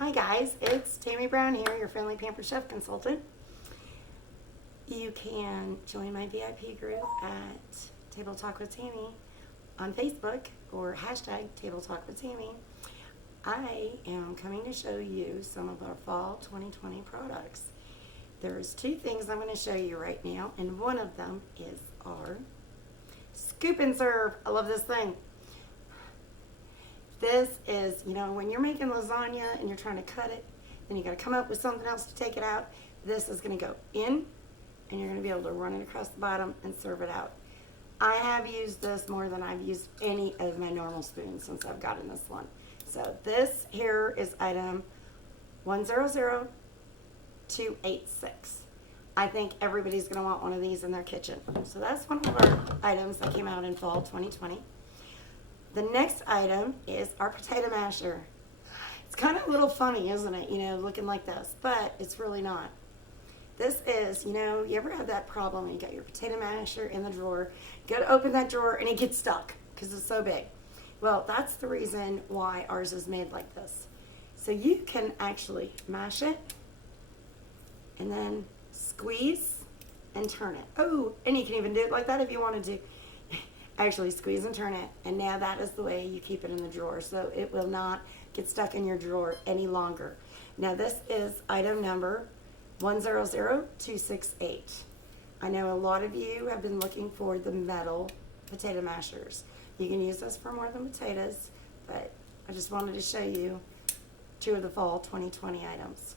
Hi guys, it's Tammy Brown here, your friendly Pampered Chef consultant. You can join my VIP group at Table Talk with Tammy on Facebook or hashtag Table Talk with Tammy. I am coming to show you some of our fall 2020 products. There's two things I'm going to show you right now, and one of them is our Scoop and Serve. I love this thing. This is, when you're making lasagna and you're trying to cut it, then you got to come up with something else to take it out. This is going to go in, and you're going to be able to run it across the bottom and serve it out. I have used this more than I've used any of my normal spoons since I've gotten this one. So this here is item 100286. I think everybody's going to want one of these in their kitchen. So that's one of our items that came out in fall 2020. The next item is our potato masher. It's kind of a little funny, isn't it? Looking like this, but it's really not. This is, you ever have that problem when you got your potato masher in the drawer, you go to open that drawer and it gets stuck because it's so big. Well, that's the reason why ours is made like this. So you can actually mash it and then squeeze and turn it. Oh, and you can even do it like that if you wanted to. Actually squeeze and turn it, and now that is the way you keep it in the drawer, so it will not get stuck in your drawer any longer. Now this is item number 100268. I know a lot of you have been looking for the metal potato mashers. You can use this for more than potatoes, but I just wanted to show you two of the fall 2020 items.